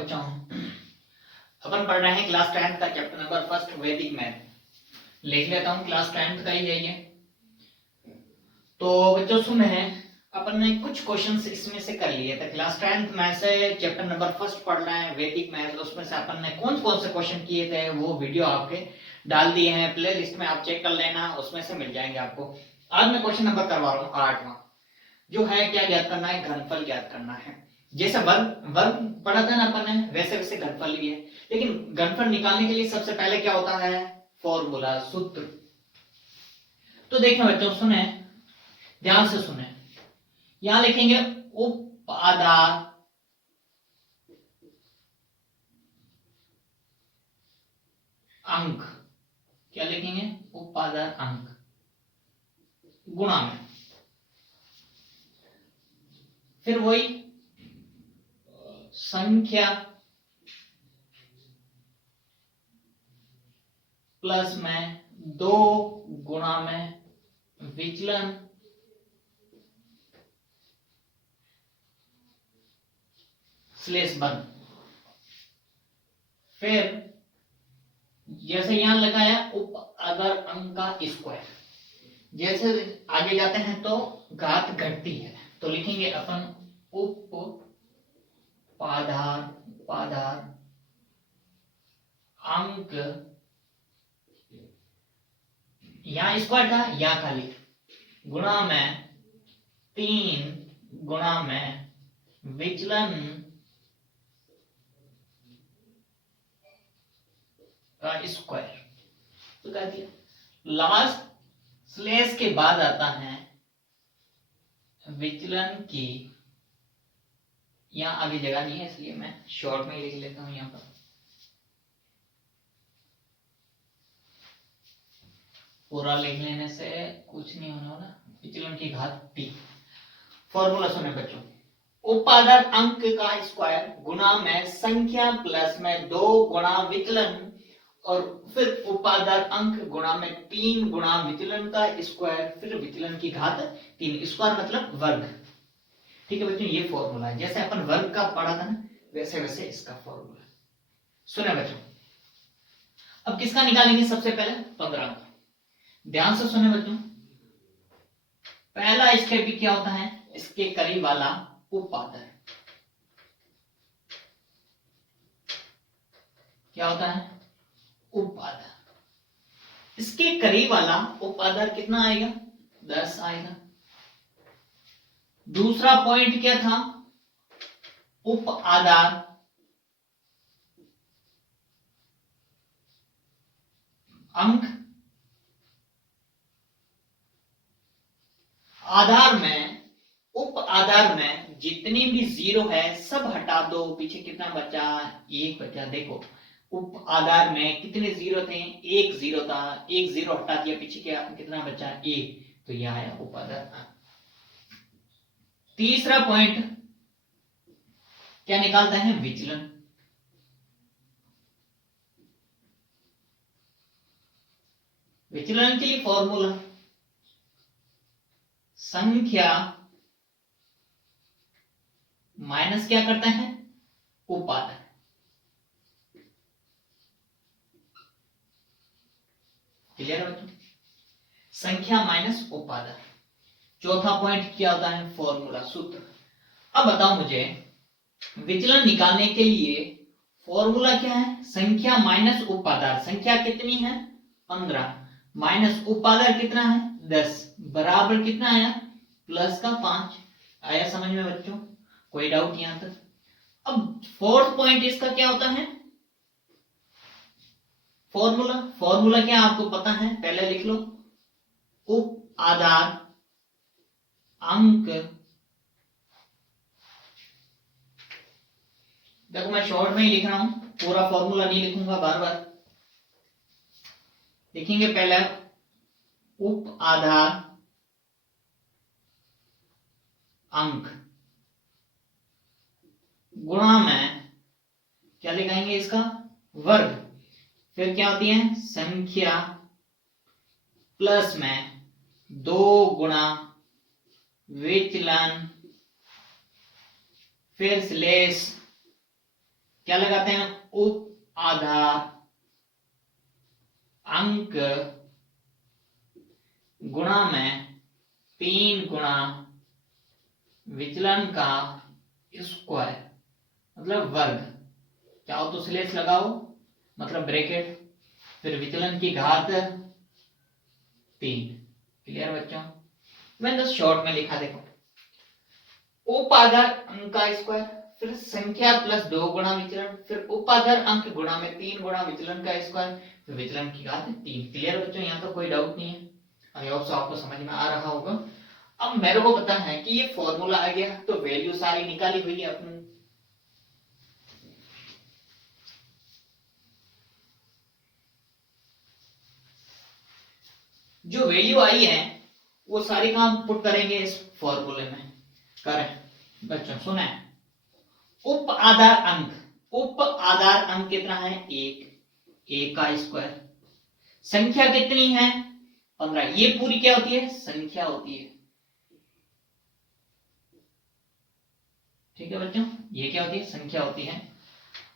बच्चों, अपन पढ़ रहे हैं क्लास 10th का चैप्टर नंबर फर्स्ट वैदिक मैथ। लिख लेता हूँ, क्लास 10th का ही है ये। तो बच्चों सुने, अपन ने कुछ क्वेश्चंस इसमें से कर लिए थे। क्लास 10th में से चैप्टर नंबर फर्स्ट पढ़ रहे हैं वैदिक मैथ, उसमें से अपन ने कौन कौन से क्वेश्चन किए थे वो वीडियो आपके डाल दिए हैं प्ले लिस्ट में, आप चेक कर लेना, उसमें से मिल जाएंगे आपको। आज मैं क्वेश्चन नंबर करवा रहा हूँ 8वां, जो है क्या ज्ञात करना है, घनफल ज्ञात करना है। जैसे वर्ग पढ़ा था ना अपन ने, वैसे वैसे घनफल भी है, लेकिन घनफल निकालने के लिए सबसे पहले क्या होता है, फॉर्मूला, सूत्र। तो देखें बच्चों, सुने ध्यान से सुने, यहां लिखेंगे उपादान अंक। क्या लिखेंगे, उपादान अंक गुणा में, फिर वही संख्या प्लस में 2 गुणा में विचलन स्लेश बन। फिर जैसे यहां लगाया उपादान अंक का स्क्वायर, जैसे आगे जाते हैं तो घात घटती है, तो लिखेंगे अपन उपादान अंक, यहां स्क्वायर था, यहां खाली गुणा में 3 गुणा में विचलन का स्क्वायर। तो क्या दिया, लास्ट स्लेश के बाद आता है विचलन की, यहां आगे जगह नहीं है इसलिए मैं शॉर्ट में ही लिख लेता हूं। यहां पर पूरा लिख लेने से कुछ नहीं होने वाला। विचलन की घात 3। फॉर्मूला सुने बच्चों, उपादान अंक का स्क्वायर गुणा में संख्या प्लस में 2 गुणा विचलन, और फिर उपादान अंक गुणा में 3 गुणा विचलन का स्क्वायर, फिर विचलन की घात 3। स्क्वायर मतलब वर्ग। ठीक है बच्चों, ये फॉर्मूला है। जैसे अपन वर्ग का पढ़ा था ना, वैसे वैसे इसका फॉर्मूला। सुने बच्चों, अब किसका निकालेंगे, सबसे पहले 15 का। ध्यान से सुने बच्चों, पहला स्टेप भी क्या होता है, इसके करीब वाला उपादान क्या होता है, उपादान। इसके करीब वाला उपादान कितना आएगा, 10 आएगा। दूसरा पॉइंट क्या था, उपादान अंक, आधार में, उप आधार में जितनी भी जीरो है सब हटा दो, पीछे कितना बचा, 1 बचा। देखो उप आधार में कितने जीरो थे, 1 जीरो था, 1 जीरो हटा दिया, पीछे क्या कितना बचा, 1। तो यह आया उपादान। तीसरा पॉइंट क्या निकालता है, विचलन। विचलन के लिए फॉर्मूला संख्या माइनस क्या करता है, उपादान। क्लियर है बच्चों, संख्या माइनस उपादान। चौथा पॉइंट क्या होता है, फॉर्मूला, सूत्र। अब बताओ मुझे, विचलन निकालने के लिए फॉर्मूला क्या है, संख्या माइनस उपादान। संख्या कितनी है, 15, माइनस उपादान कितना है, 10, बराबर कितना आया, प्लस का 5। आया समझ में बच्चों, कोई डाउट यहां तक। अब फोर्थ पॉइंट इसका क्या होता है, फॉर्मूला क्या आपको पता है, पहले लिख लो, उपादान अंक। देखो मैं शॉर्ट में ही लिख रहा हूं, पूरा फॉर्मूला नहीं लिखूंगा बार बार। लिखेंगे पहले उपादान अंक गुणा में क्या लिखाएंगे, इसका वर्ग। फिर क्या होती है, संख्या प्लस में 2 गुणा विचलन, फिर स्लेश क्या लगाते हैं, उप आधार अंक गुणा में 3 गुणा विचलन का स्क्वायर, मतलब वर्ग। चाहो तो स्लेश लगाओ, मतलब ब्रैकेट, फिर विचलन की घात 3। क्लियर बच्चों? मैंने तो शॉर्ट में लिखा, देखो उपाधार अंक का स्क्वायर, फिर संख्या प्लस 2 गुणा विचलन, फिर उपाधार अंक गुणा में 3 गुणा विचलन का स्क्वायर, फिर विचलन की घात 3। क्लियर बच्चों? यहाँ तो कोई डाउट नहीं है। आई होप सो आपको समझ में आ रहा होगा। अब मेरे को पता है कि ये फॉर्मूला आ गया, तो वैल्यू सारी निकाली हुई है अपनी। जो वैल्यू आई है वो सारी काम पुट करेंगे इस फॉर्मूले में। करें बच्चों, सुने, उप आधार अंक, उप आधार अंक कितना है, 1 का स्क्वायर, संख्या कितनी है 15। ये पूरी क्या होती है, संख्या होती है। ठीक है बच्चों, ये क्या होती है, संख्या होती है।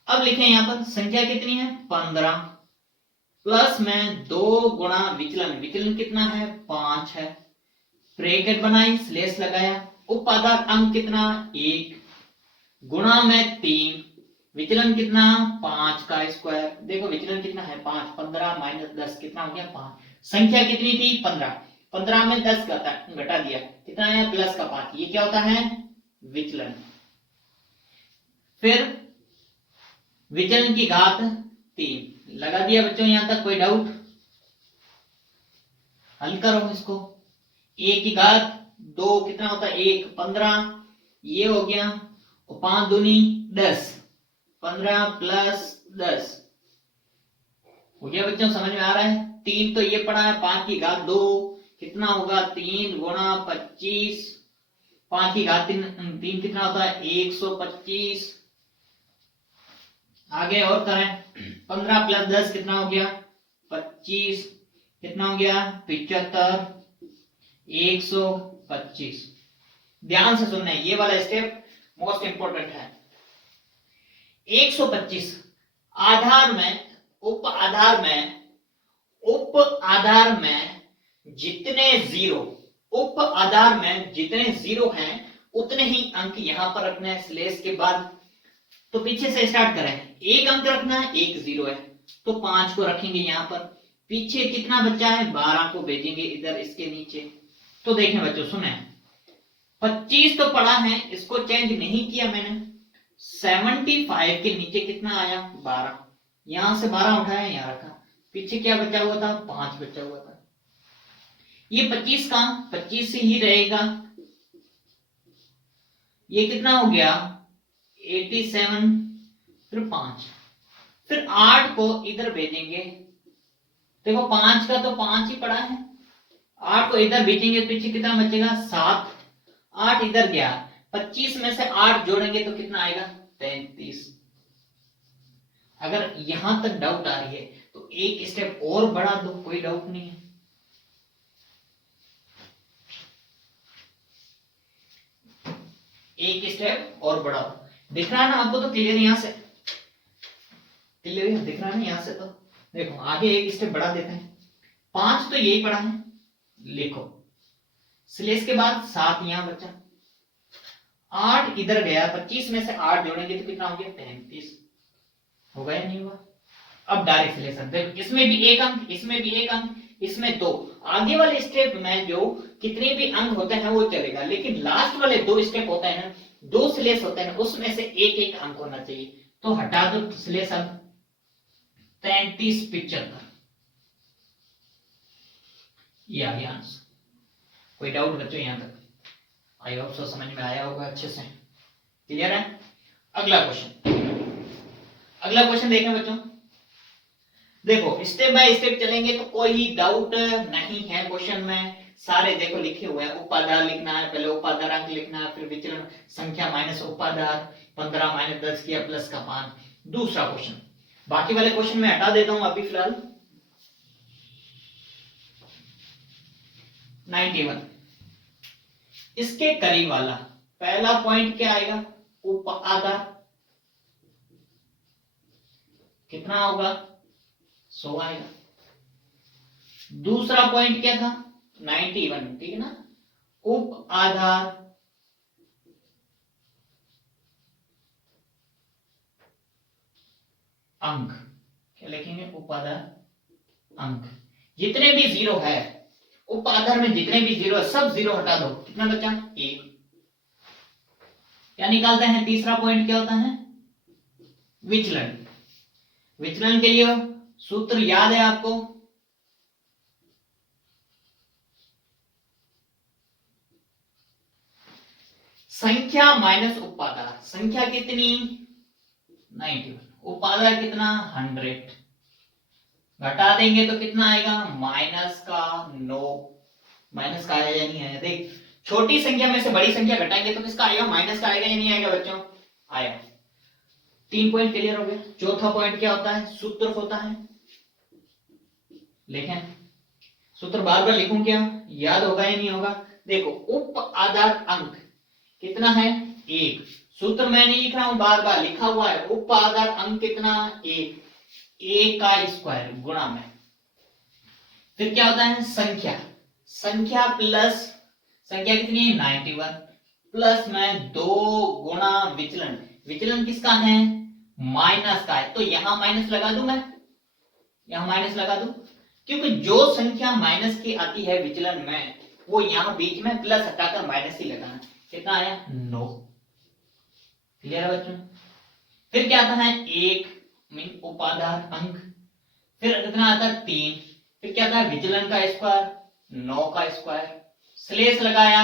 अब लिखें यहां पर संख्या कितनी है 15, प्लस में 2 गुणा विचलन, विचलन कितना है 5 है, ब्रैकेट बनाई, स्लेश लगाया, उपाधार अंक कितना 1 गुणा में 3, विचलन कितना 5 का स्क्वायर। देखो विचलन कितना है 5, 15 माइनस 10 कितना हो गया 5। संख्या कितनी थी 15, 15 में 10 घटा दिया, कितना है प्लस का 5। ये क्या होता है विचलन। फिर विचलन की घात 3 लगा दिया बच्चों। यहां तक कोई डाउट? हल करो इसको। a की घात 2 कितना होता है 1, 15 ये हो गया, और 5 दूनी 10, 15 प्लस 10 हो गया बच्चों। समझ में आ रहा है? 3 तो ये पड़ा है, 5 की घात 2 कितना होगा 3 गुणा 25, 5 की घात 3 कितना होता है 125। आगे और करें, 15 प्लस 10 कितना हो गया 25, कितना हो गया 75, 125। ध्यान से सुनना है, ये वाला स्टेप मोस्ट इंपोर्टेंट है। 125 आधार में, उप आधार में, उप आधार में जितने जीरो, उप आधार में जितने जीरो हैं उतने ही अंक यहां पर रखना है स्लेश के बाद। तो पीछे से स्टार्ट करें, एक अंक रखना है, एक जीरो है तो 5 को रखेंगे यहां पर। पीछे कितना बचा है 12 को भेजेंगे इधर इसके नीचे। तो देखें बच्चों, सुने, 25 तो पड़ा है, इसको चेंज नहीं किया मैंने। 75 के नीचे कितना आया 12, यहां से 12 उठाया यहां रखा, पीछे क्या बचा हुआ था 5 बचा हुआ था। ये 25 का 25 से ही रहेगा, ये कितना हो गया 87, फिर 5, फिर 8 को इधर भेजेंगे। देखो 5 का तो 5 ही पड़ा है, 8 को इधर भेजेंगे, पीछे कितना बचेगा 7, 8 इधर गया, 25 में से 8 जोड़ेंगे तो कितना आएगा 33। अगर यहां तक डाउट आ रही है तो एक स्टेप और बढ़ा दो, कोई डाउट नहीं है। एक स्टेप और बढ़ाओ, दिख रहा है ना आपको? तो क्लियर यहां से, क्लियर दिख रहा है ना यहां से? तो देखो आगे एक स्टेप बढ़ा देते हैं। 5 तो यही पड़ा है, लिखो, स्लेश के बाद 7 यहां बचा, 8 इधर गया, 25 में से 8 जोड़ेंगे तो कितना हो गया 33। होगा या नहीं हुआ? अब डायरेक्ट सिलेक्शन देखो, इसमें भी एक अंक, इसमें भी एक अंक, इसमें 2। आगे वाले स्टेप में जो कितने भी अंक होते हैं वो चलेगा, लेकिन लास्ट वाले 2 स्टेप होते हैं ना, 2 स्लेश होते हैं, उसमें से एक एक अंक होना चाहिए। तो हटा दो स्लेश अंक, 33 75 ये आ गया आंसर। कोई डाउट बच्चों यहां तक? आई होप सो समझ में आया होगा अच्छे से। क्लियर है? अगला क्वेश्चन, अगला क्वेश्चन देखें बच्चों। देखो स्टेप बाय स्टेप चलेंगे तो कोई डाउट नहीं है क्वेश्चन में, सारे देखो लिखे हुए हैं। उपाधार लिखना है, पहले उपाधार अंक लिखना है, फिर विचलन संख्या माइनस उपाधार, 15 माइनस 10 किया प्लस का 5। दूसरा क्वेश्चन, बाकी वाले क्वेश्चन मैं हटा देता हूं अभी फिलहाल। 91 इसके करीब वाला पहला पॉइंट क्या आएगा, उपाधार, कितना होगा 100 आएगा। दूसरा पॉइंट क्या था 91, ठीक है ना। उप आधार अंक, क्या लिखेंगे उप आधार अंक, जितने भी जीरो है उप आधार में, जितने भी जीरो है सब जीरो हटा दो, कितना बचा 1। क्या निकालते हैं, तीसरा पॉइंट क्या होता है विचलन। विचलन के लिए सूत्र याद है आपको, संख्या माइनस उपाधार। संख्या कितनी 91, उपाधार कितना 100, घटा देंगे तो कितना आएगा माइनस का 9। माइनस का आया या नहीं आया, देख छोटी संख्या में से बड़ी संख्या घटाएंगे तो किसका आएगा माइनस का आएगा या नहीं आएगा बच्चों, आया। 3 पॉइंट क्लियर हो गया। चौथा पॉइंट क्या होता है, सूत्र होता है, लिखें सूत्र बार बार लिखूं क्या, याद होगा या नहीं होगा। देखो उप आधार अंक कितना है 1, सूत्र मैं नहीं लिख रहा हूं, बार बार लिखा हुआ है, उप आधार अंक कितना 1, a का स्क्वायर गुणा में, फिर क्या होता है संख्या, संख्या प्लस संख्या कितनी है 91 प्लस में 2 गुणा विचलन। विचलन किसका है माइनस का है, तो यहां माइनस लगा दूं मैं, यहां माइनस लगा दूं, क्योंकि जो संख्या माइनस की आती है विचलन में वो यहां बीच में प्लस हटाकर माइनस ही लगाना। कितना आया 9, क्लियर है बच्चों। फिर क्या आता है 1 मीन उपाधार अंक, फिर कितना आता है 3, फिर क्या आता है विचलन का स्क्वायर 9 का स्क्वायर, स्लेश लगाया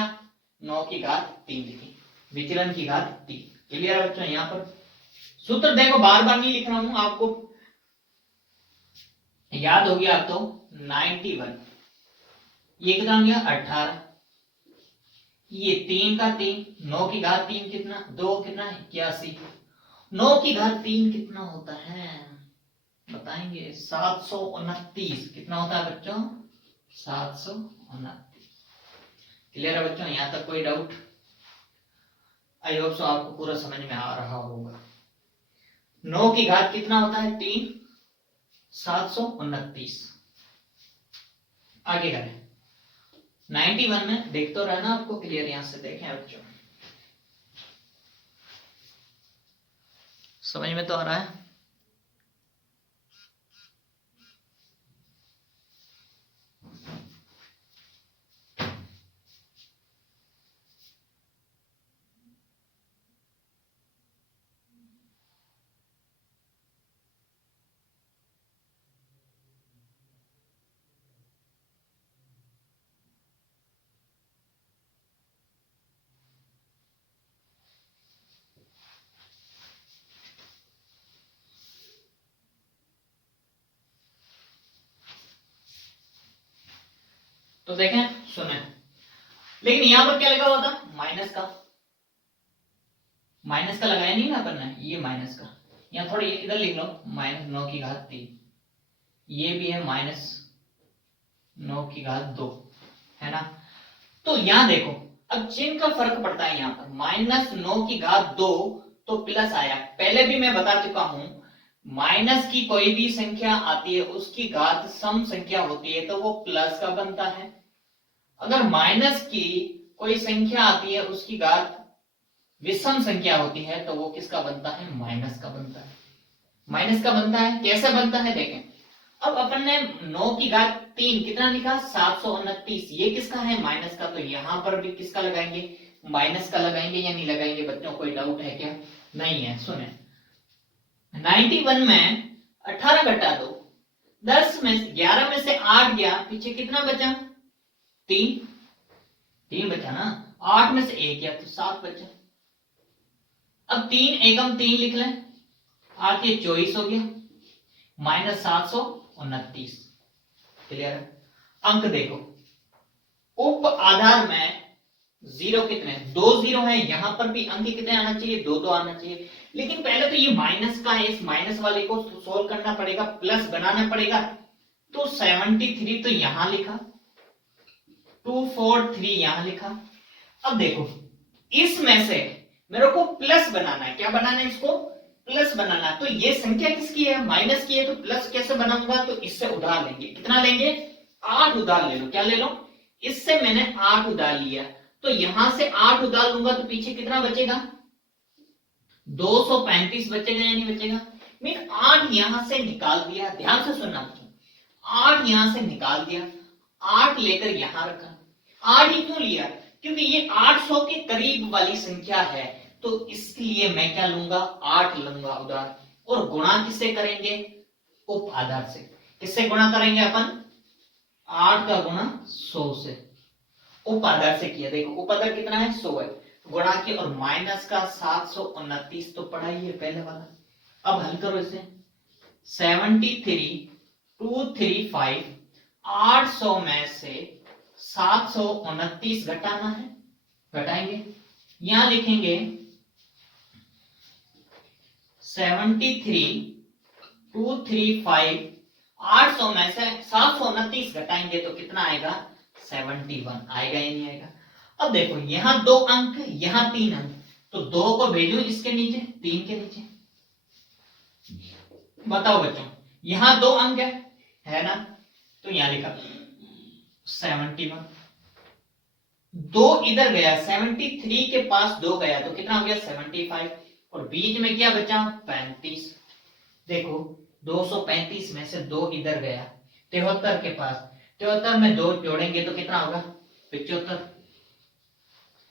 9 की घात 3 लिखी, विचलन की घात 3। क्लियर है बच्चों। यहां पर सूत्र देखो बार बार नहीं लिख रहा हूं, आपको याद हो गया। तो 91 ये कितना हो गया 18, ये 3 का 3, 9 की घात 3 कितना 2 कितना 81, 9 की घात 3 कितना होता है बताएंगे 729, कितना होता है बच्चों 729। क्लियर है बच्चों, यहां तक कोई डाउट, आई होप सो आपको पूरा समझ में आ रहा होगा। 9 की घात कितना होता है 3, 729। आगे करें 91 में देख तो रहना आपको, क्लियर यहां से देखें बच्चों, समझ में तो आ रहा है। तो देखें सुने, लेकिन यहां पर क्या लगा हुआ था माइनस का, माइनस का लगाया नहीं ना अपन ने, ये माइनस का, यहां थोड़ी इधर लिख लो माइनस 9 की घात 3, ये भी है माइनस 9 की घात 2, है ना। तो यहां देखो अब चिन्ह का फर्क पड़ता है, यहां पर माइनस 9 की घात 2 तो प्लस आया, पहले भी मैं बता चुका हूं माइनस की कोई भी संख्या आती है उसकी घात सम संख्या होती है तो वो प्लस का बनता है, अगर माइनस की कोई संख्या आती है उसकी घात विषम संख्या होती है तो वो किसका बनता है माइनस का बनता है, माइनस का बनता है। कैसे बनता है देखें, अब अपन ने 9 की घात 3 कितना लिखा 729, ये किसका है माइनस का, तो यहां पर भी किसका लगाएंगे माइनस का लगाएंगे या नहीं लगाएंगे बच्चों, कोई डाउट है क्या, नहीं है। सुने 91 में 18 घटा दो, 10 में 11 में से 8 गया, पीछे कितना बचा 3, 3 बचा ना, 8 में से 1 गया तो 7 बचा। अब 3 एकम 3 लिख लें, 8 ये 24 हो गया, माइनस 729। क्लियर है। अंक देखो उप आधार में जीरो कितने 2 जीरो है, यहां पर भी अंक कितने आना चाहिए 2 2 आना चाहिए, लेकिन पहले तो ये माइनस का है, इस माइनस वाले को सोल्व करना पड़ेगा, प्लस बनाना पड़ेगा, तो 73 तो यहां लिखा, 243 यहां लिखा। अब देखो इसमें से मेरे को प्लस बनाना है, क्या बनाना है इसको प्लस बनाना है। तो ये संख्या किसकी है, माइनस की है, तो प्लस कैसे बनाऊंगा, तो इससे उधार लेंगे। कितना लेंगे, 8 उधार ले लो। क्या ले लो, इससे मैंने 8 उधार लिया, तो यहां से 8 उधार लूंगा तो पीछे कितना बचेगा, 235 बचेगा या नहीं बचेगा। मीन 8 यहां से निकाल दिया, ध्यान से सुनना बच्चों, 8 यहां से निकाल दिया, 8 लेकर यहां रखा। 8 ही क्यों लिया, क्योंकि ये 800 के करीब वाली संख्या है, तो इसलिए मैं क्या लूंगा, 8 लूंगा उधार। और गुणा किससे करेंगे, उप आधार से। किससे गुणा करेंगे अपन, 8 का गुणा 100 से। उप आधार से किया, देखो उप आधार कितना है, 100 है, गुणा की और माइनस का 729 तो पढ़ा ही है पहले वाला। अब हल करो इसे, 73235, 800 में से 729 घटाना है, घटाएंगे। यहां लिखेंगे 73235, 800 में से 729 घटाएंगे तो कितना आएगा, 71 आएगा या नहीं आएगा। अब देखो यहां 2 अंक, यहां 3 अंक, तो 2 को भेजू इसके नीचे, 3 के नीचे। बताओ बच्चों, यहां 2 अंक है ना, तो यहां लिखा 71, 2 इधर गया, 73 के पास 2 गया तो कितना हो गया, 75, और बीच में क्या बचा, 35। देखो 235 में से 2 इधर गया, 73 के पास, 73 में 2 जोड़ेंगे तो कितना होगा, 75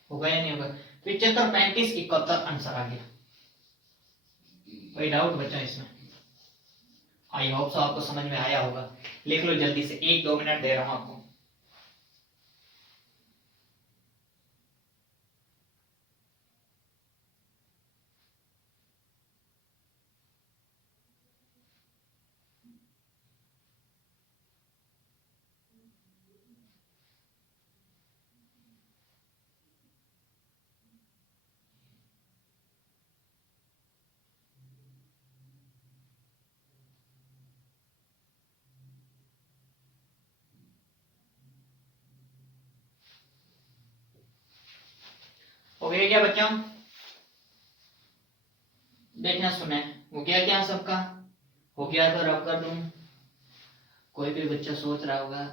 होगा या नहीं होगा, 75, 35, 71 आंसर आ गया। कोई डाउट बचा इसमें, आई होप सो आपको समझ में आया होगा। लिख लो जल्दी से, 1-2 मिनट दे रहा हूं आपको। हो गया क्या बच्चों, देखना सुने, हो गया क्या सबका, हो गया तो रब कर दूं। कोई भी बच्चा सोच रहा होगा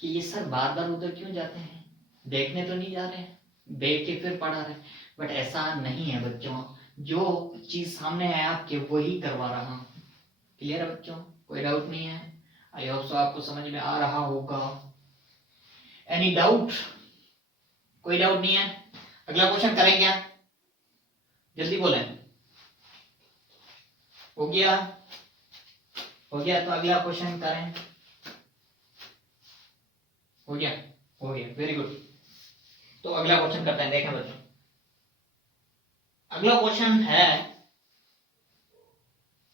कि ये सर बार बार उधर क्यों जाते हैं, देखने तो नहीं जा रहे हैं, देख के फिर पढ़ा रहे, बट ऐसा नहीं है बच्चों, जो चीज सामने है आपके वही करवा रहा हूं। क्लियर है बच्चों, कोई डाउट नहीं है, आई होप सो आपको समझ में आ रहा होगा। एनी डाउट, कोई डाउट नहीं है। अगला क्वेश्चन करें क्या, जल्दी बोले। हो गया, हो गया तो अगला क्वेश्चन करें। हो गया, हो गया, वेरी गुड। तो अगला क्वेश्चन करते हैं, देखें बच्चों। अगला क्वेश्चन है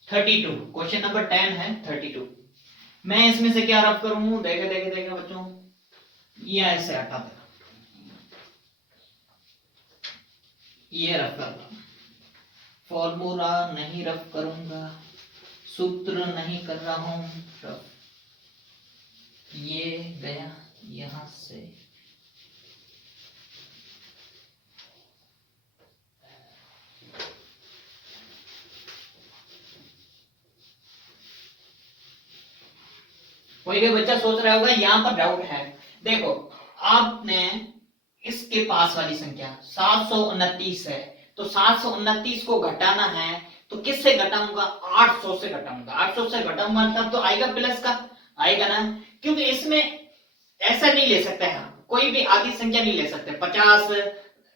32, क्वेश्चन नंबर 10 है 32। मैं इसमें से क्या रफ करूं, देखे देखे देखे बच्चों, ये ऐसे हटा दे, ये रफ करना, फॉर्मूला नहीं रफ करूंगा, सूत्र नहीं कर रहा हूं रफ, ये गया यहां से, कोई भी बच्चा सोच रहा होगा यहां पर डाउट है। देखो आपने इसके पास वाली संख्या 729 है, तो 729 को घटाना है, तो किससे घटाऊंगा, 800 से घटाऊंगा, 800 से घटाऊंगा तब तो आएगा प्लस का, आएगा ना, क्योंकि इसमें ऐसा नहीं ले सकते हैं, कोई भी आधी संख्या नहीं ले सकते, 50,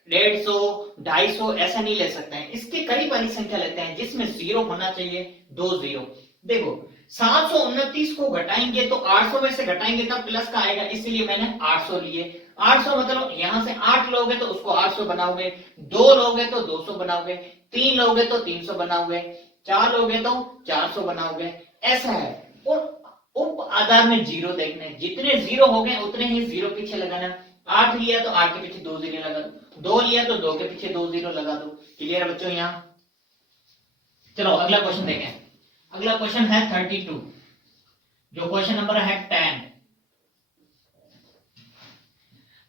150, 250 ऐसा नहीं ले सकते हैं, इसके करीब वाली संख्या लेते हैं जिसमें जीरो होना चाहिए, 2 जीरो। देखो 729 को घटाएंगे तो 800 में से घटाएंगे तब प्लस का आएगा, इसीलिए मैंने 800 लिए। 800 मतलब यहां से 8 लोगे तो उसको 800 बनाओगे, 2 लोगे तो 200 बनाओगे, 3 लोगे तो 300 बनाओगे, 4 लोगे तो 400 बनाओगे, ऐसा है। और उप आधार में जीरो देखने, जितने जीरो हो गए उतने ही जीरो पीछे लगाना। 8 लिया तो 8 के पीछे 2 जीरो लगा दो, 2 लिया तो 2 के पीछे 2 जीरो लगा दो। क्लियर है बच्चों यहां, चलो अगला क्वेश्चन देखें। अगला क्वेश्चन है 32, जो क्वेश्चन नंबर है 10।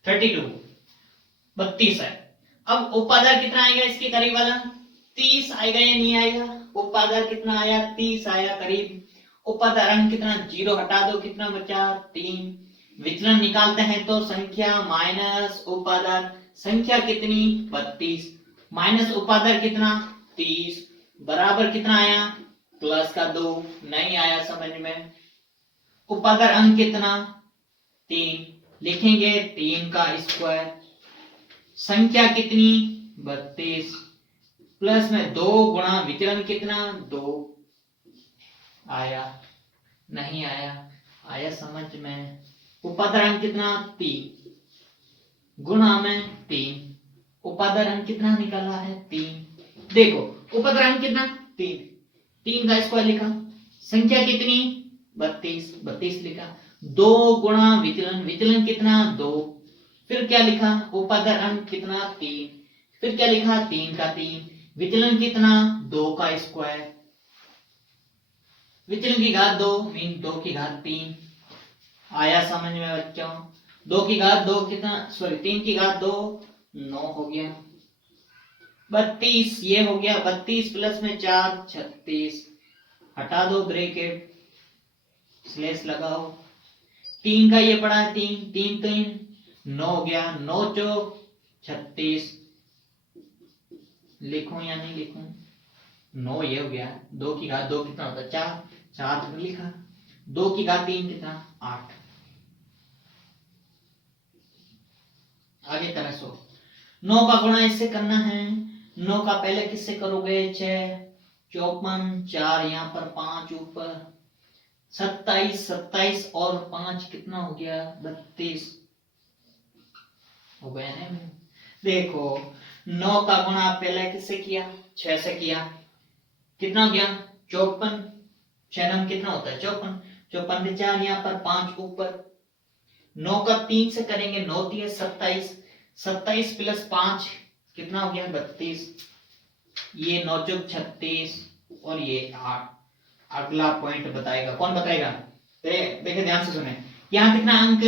32 32 है। अब उपाधार कितना आएगा इसके करीब वाला, 30 आएगा या नहीं आएगा, उपादान कितना आया 30 आया करीब। उपादान अंक कितना 0 हटा दो कितना बचा 3। विचलन निकालते हैं तो संख्या माइनस उपादान संख्या कितनी 32 माइनस उपादान कितना 30 बराबर कितना आया प्लस का 2 नहीं आया समझ में। उपादान अंक कितना 3 लिखेंगे 3 का स्क्वायर संख्या कितनी 32 प्लस में 2 गुणा विचलन कितना 2 आया नहीं आया आया समझ में। उपादान कितना 3 गुणा में 3 उपादान कितना निकाला है 3। देखो उपादान कितना 3 का स्क्वायर लिखा संख्या कितनी 32 लिखा 2 गुणा विचलन विचलन कितना 2 फिर क्या लिखा उपादान कितना 3 फिर क्या लिखा 3 का 3 विचलन कितना 2 का स्क्वायर विचलन की घात 2 मीन 2 की घात 3 आया समझ में बच्चों। 2 की घात 2 कितना सॉरी 3 की घात 2 9 हो गया 32 ये हो गया 32 प्लस में 4 36 हटा दो ब्रैकेट स्लैश लगाओ 3 का ये पड़ा है 3 9 हो गया 9 चौक 36 लिखूं या नहीं लिखूं 9 ये हो गया 2 की घात 2 कितना होता है 4 तो लिखा 2 की घात 3 कितना 8 आगे तरह सो 9 का गुणा इससे करना है 9 का पहले किससे करोगे 6 54 4 यहाँ पर 5 ऊपर 27 और 5 कितना हो गया 32 हो गया ना। देखो 9 का गुणा पहले किससे किया 6 से किया कितना हो गया 54 6 नम कितना होता है 54 में 4 यहाँ पर 5 ऊपर 9 का 3 से करेंगे 9 3 27 प्लस 5 कितना हो गया 32 ये 9 चौक 36 और ये 8। अगला पॉइंट बताएगा कौन बताएगा देखे ध्यान से सुने यहाँ कितना अंक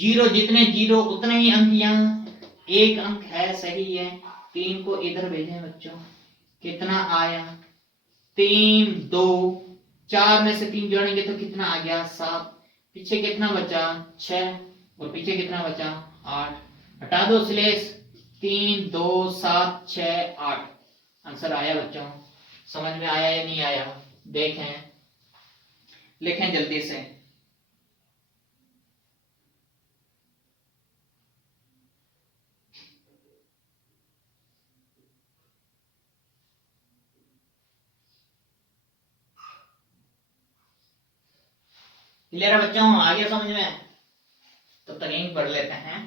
0 जितने 0 उतने ही अंक यहाँ एक अंक है सही है 3 को इधर भेजें बच्चों कितना आया 3 2 4 में से 3 जोड़ेंगे तो कितना आ गया 7 पीछे कितना बचा 6 और पीछे कितना बचा 8 हटा दो स्लेश 3 2 7 6 8 आंसर आया बच्चों। समझ में आया या नहीं आया देखें लिखें जल्दी से क्लियर है बच्चों आगे समझ में तो तक यहीं पढ़ लेते हैं।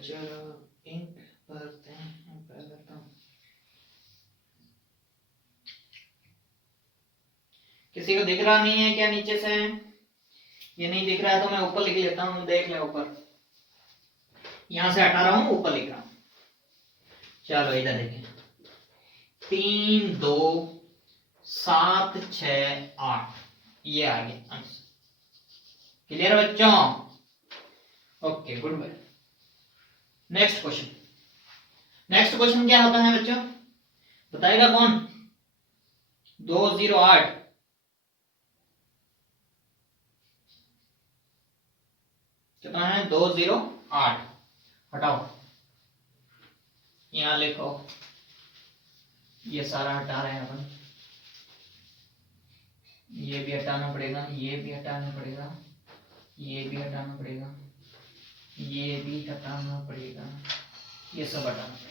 चलो इंक भरते हैं पहले तो किसी को दिख रहा नहीं है क्या नीचे से ये नहीं दिख रहा है तो मैं ऊपर लिख लेता हूँ देख ले ऊपर यहां से हटा रहा हूं ऊपर लिख रहा हूं। चलो इधर देखें 3 2 7 6 8 ये आ गया आंसर। क्लियर बच्चों okay good bye. Next question क्या होता है बच्चों बताएगा कौन 208 कितना है 208 हटाओ यहां लिखो ये सारा हटा रहे हैं अपन ये भी हटाना पड़ेगा ये भी हटाना पड़ेगा ये भी हटाना पड़ेगा ये भी हटाना पड़ेगा ये सब हटाना पड़ेगा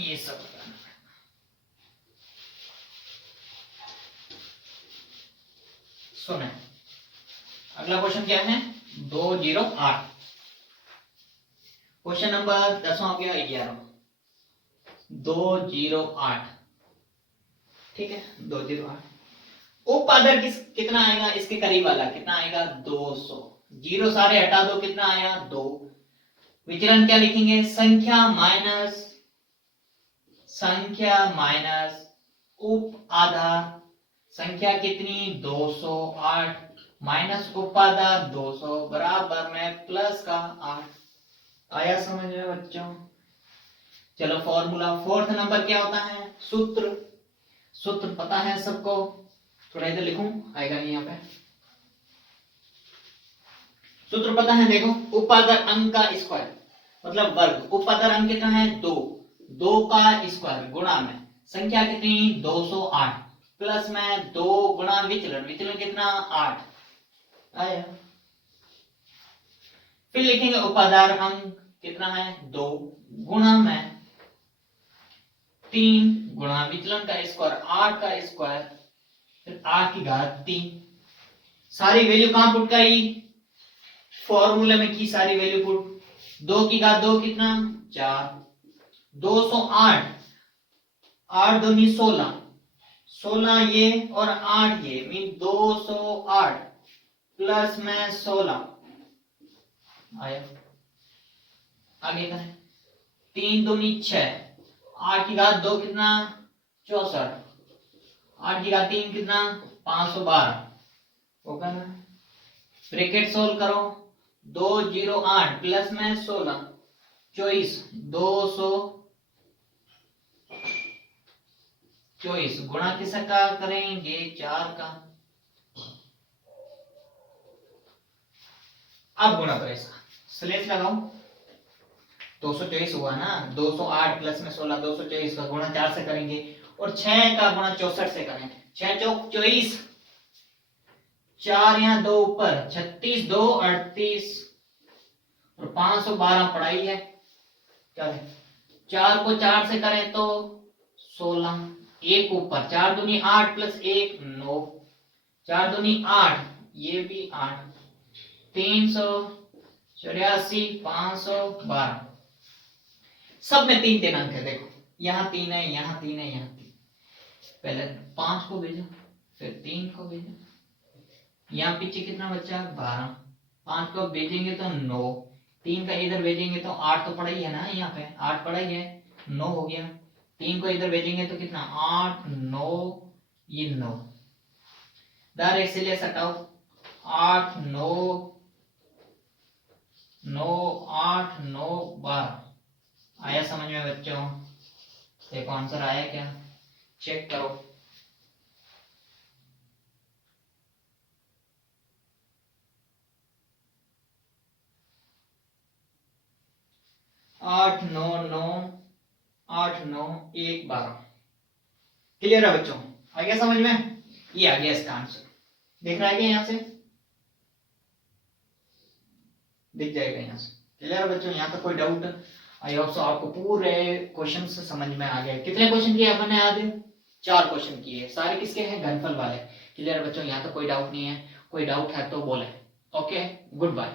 ये सब हटाना पड़ेगा। सुने अगला क्वेश्चन क्या है 208 क्वेश्चन नंबर 10 हो गया 11 208 ठीक है 208 उपादान कितना आएगा इसके करीब वाला कितना आएगा 200 जीरो सारे हटा दो कितना आया 2 विचलन क्या लिखेंगे, संख्या माइनस उप आधार, संख्या कितनी 208 माइनस उप आधार 200 बराबर में प्लस का 8। आया समझ में बच्चों? चलो फॉर्मूला फोर्थ नंबर क्या होता है, सूत्र पता है सबको, थोड़ा इधर लिखूं, आएगा नहीं यहाँ पे। सूत्र पता है, देखो उपाधार अंक का स्क्वायर मतलब वर्ग, उपाधार अंक कितना है 2 का स्क्वायर गुणा में संख्या कितनी 208 प्लस में 2 गुणा विचलन कितना 8 आया। फिर लिखेंगे उपाधार अंक कितना है 2 गुणा में 3 गुणा विचलन का स्क्वायर 8 का स्क्वायर फिर 8 की घात 3। सारी वैल्यू कहां पुट करी, फॉर्मूले में की सारी वैल्यू पुट। 2 की घात 2 कितना 4, 208 8 दूनी 16, 16 ये और 8 ये मीन 208 प्लस में 16 आया। आगे का है 3 दूनी 6, 8 की घात 2 कितना 64, 8 की घात 3 कितना 512 होगा ना। ब्रैकेट सोल्व करो, 208 प्लस में 16 24 224 गुणा किसका करेंगे 4 का। अब गुणा करें इसका, स्लेश लगाओ, 224 हुआ ना, 208 प्लस में 16 224 का गुणा 4 से करेंगे और 6 का गुणा 64 से करेंगे। 6 चौक 24, 4 यहाँ 2 ऊपर 36 2 38 और 512 पढ़ाई है। क्या है 4 को 4 से करें तो 16, 1 ऊपर 4 दूनी 8 प्लस 1 9, 4 दूनी 8 ये भी 8, 384 512। सब में 3 अंक है, देखो यहाँ 3 है यहाँ 3 है यहाँ 3। पहले 5 को भेजो फिर 3 को भेजो, यहाँ पीछे कितना बचा 12, 5 को भेजेंगे तो 9, 3 का इधर भेजेंगे तो 8 तो पड़ा ही है ना, यहाँ पे 8 पड़ा ही है 9 हो गया। 3 को इधर भेजेंगे तो कितना 8 9 ये 9, डायरेक्ट से ले सटाओ 8 9 9 8 9 12। आया समझ में बच्चों? देखो आंसर आया क्या, चेक करो। 8 9 9 8 9 1 12। क्लियर है बच्चों? आ गया समझ में? ये आ गया इसका आंसर, देख रहा है क्या यहाँ से दिख जाएगा यहाँ से। क्लियर है बच्चों? यहाँ तक कोई डाउट? आई होप सो आपको पूरे क्वेश्चन से समझ में आ गया। कितने क्वेश्चन किए अपने आज? 4 क्वेश्चन किए, सारे किसके हैं घनफल वाले। क्लियर बच्चों? यहाँ तक कोई डाउट नहीं है? कोई डाउट है तो बोले। Okay, good bye.